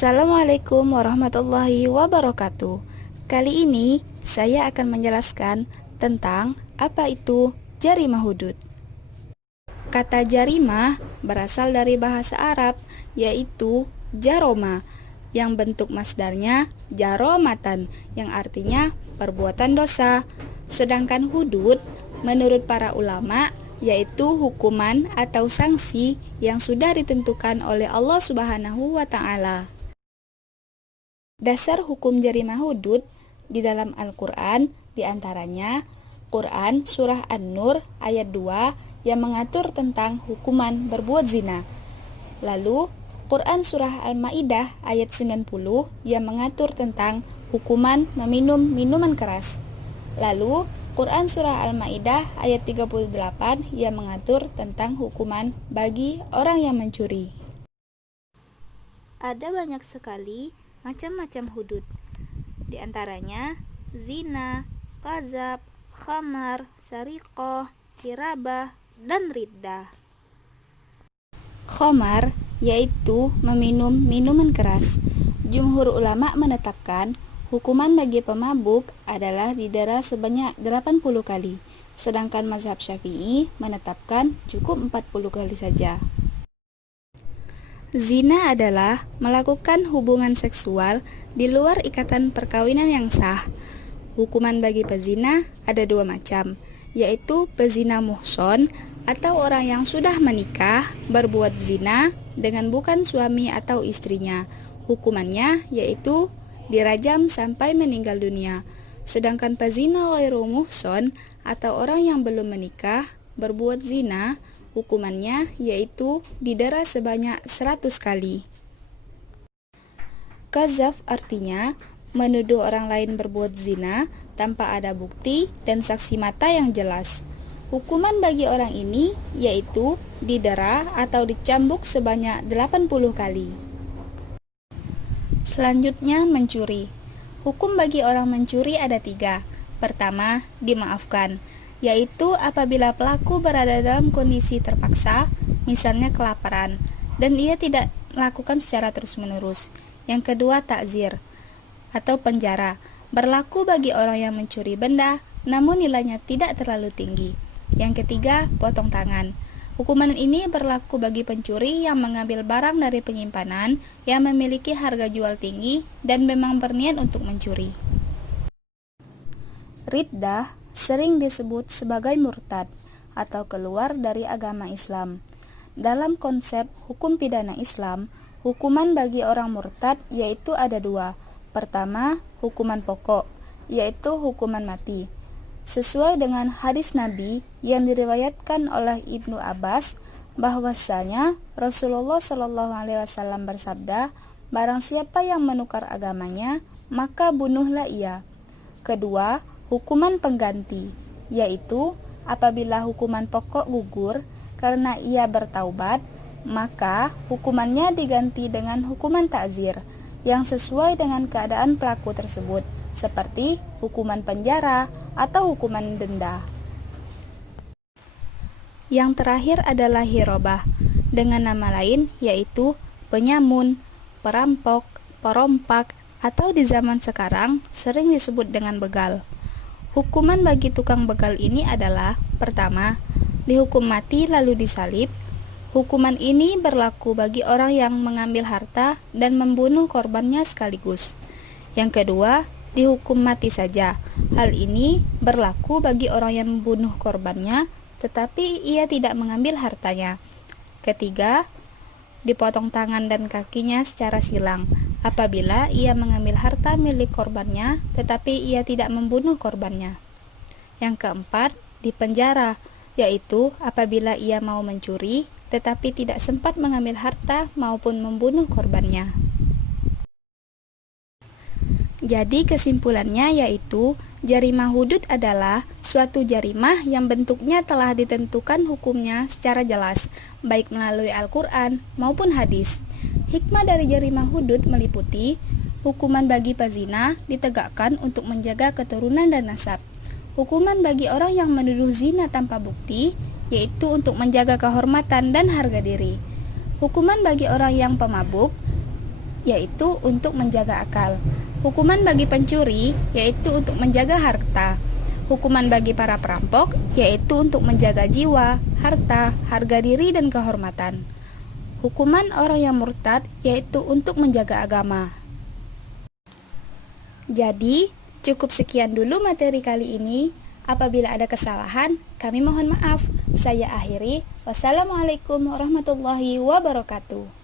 Assalamualaikum warahmatullahi wabarakatuh. Kali ini saya akan menjelaskan tentang apa itu jarimah hudud. Kata jarimah berasal dari bahasa Arab, yaitu jaroma, yang bentuk masdarnya jaromatan, yang artinya perbuatan dosa. Sedangkan hudud menurut para ulama yaitu hukuman atau sanksi yang sudah ditentukan oleh Allah Subhanahu wa Ta'ala. Dasar hukum jarimah hudud di dalam Al-Quran diantaranya Quran Surah An-Nur ayat 2 yang mengatur tentang hukuman berbuat zina. Lalu Quran Surah Al-Ma'idah ayat 90 yang mengatur tentang hukuman meminum minuman keras. Lalu Quran Surah Al-Ma'idah ayat 38 yang mengatur tentang hukuman bagi orang yang mencuri. Ada banyak sekali macam-macam hudud. Di antaranya zina, qazab, khamar, sariqah, hirabah, dan riddah. Khamar yaitu meminum minuman keras. Jumhur ulama menetapkan hukuman bagi pemabuk adalah didera sebanyak 80 kali, sedangkan mazhab Syafi'i menetapkan cukup 40 kali saja. Zina adalah melakukan hubungan seksual di luar ikatan perkawinan yang sah. Hukuman bagi pezina ada dua macam, yaitu pezina muhson atau orang yang sudah menikah berbuat zina dengan bukan suami atau istrinya. Hukumannya yaitu dirajam sampai meninggal dunia. Sedangkan pezina ghairu muhson atau orang yang belum menikah berbuat zina, hukumannya yaitu didera sebanyak 100 kali. Qazaf artinya menuduh orang lain berbuat zina tanpa ada bukti dan saksi mata yang jelas. Hukuman bagi orang ini yaitu didera atau dicambuk sebanyak 80 kali. Selanjutnya mencuri. Hukum bagi orang mencuri ada 3. Pertama, dimaafkan, yaitu apabila pelaku berada dalam kondisi terpaksa, misalnya kelaparan, dan ia tidak melakukan secara terus-menerus. Yang kedua, takzir atau penjara, berlaku bagi orang yang mencuri benda namun nilainya tidak terlalu tinggi. Yang ketiga, potong tangan. Hukuman ini berlaku bagi pencuri yang mengambil barang dari penyimpanan yang memiliki harga jual tinggi dan memang berniat untuk mencuri. Riddah sering disebut sebagai murtad atau keluar dari agama Islam. Dalam konsep hukum pidana Islam, hukuman bagi orang murtad yaitu ada 2. Pertama, hukuman pokok, yaitu hukuman mati. Sesuai dengan hadis Nabi yang diriwayatkan oleh Ibnu Abbas bahwasanya Rasulullah Shallallahu Alaihi Wasallam bersabda, barang siapa yang menukar agamanya maka bunuhlah ia. Kedua, hukuman pengganti, yaitu apabila hukuman pokok gugur karena ia bertaubat, maka hukumannya diganti dengan hukuman takzir yang sesuai dengan keadaan pelaku tersebut, seperti hukuman penjara atau hukuman denda. Yang terakhir adalah hirabah, dengan nama lain yaitu penyamun, perampok, perompak, atau di zaman sekarang sering disebut dengan begal. Hukuman bagi tukang begal ini adalah: pertama, dihukum mati lalu disalib. Hukuman ini berlaku bagi orang yang mengambil harta dan membunuh korbannya sekaligus. Yang kedua, dihukum mati saja. Hal ini berlaku bagi orang yang membunuh korbannya tetapi ia tidak mengambil hartanya. Ketiga, dipotong tangan dan kakinya secara silang apabila ia mengambil harta milik korbannya tetapi ia tidak membunuh korbannya. Yang keempat, dipenjara, yaitu apabila ia mau mencuri tetapi tidak sempat mengambil harta maupun membunuh korbannya. Jadi kesimpulannya yaitu jarimah hudud adalah suatu jarimah yang bentuknya telah ditentukan hukumnya secara jelas, baik melalui Al-Quran maupun hadis. Hikmah dari jarimah hudud meliputi hukuman bagi pezina ditegakkan untuk menjaga keturunan dan nasab. Hukuman bagi orang yang menuduh zina tanpa bukti, yaitu untuk menjaga kehormatan dan harga diri. Hukuman bagi orang yang pemabuk yaitu untuk menjaga akal. Hukuman bagi pencuri, yaitu untuk menjaga harta. Hukuman bagi para perampok, yaitu untuk menjaga jiwa, harta, harga diri, dan kehormatan. Hukuman orang yang murtad, yaitu untuk menjaga agama. Jadi, cukup sekian dulu materi kali ini. Apabila ada kesalahan, kami mohon maaf. Saya akhiri. Wassalamualaikum warahmatullahi wabarakatuh.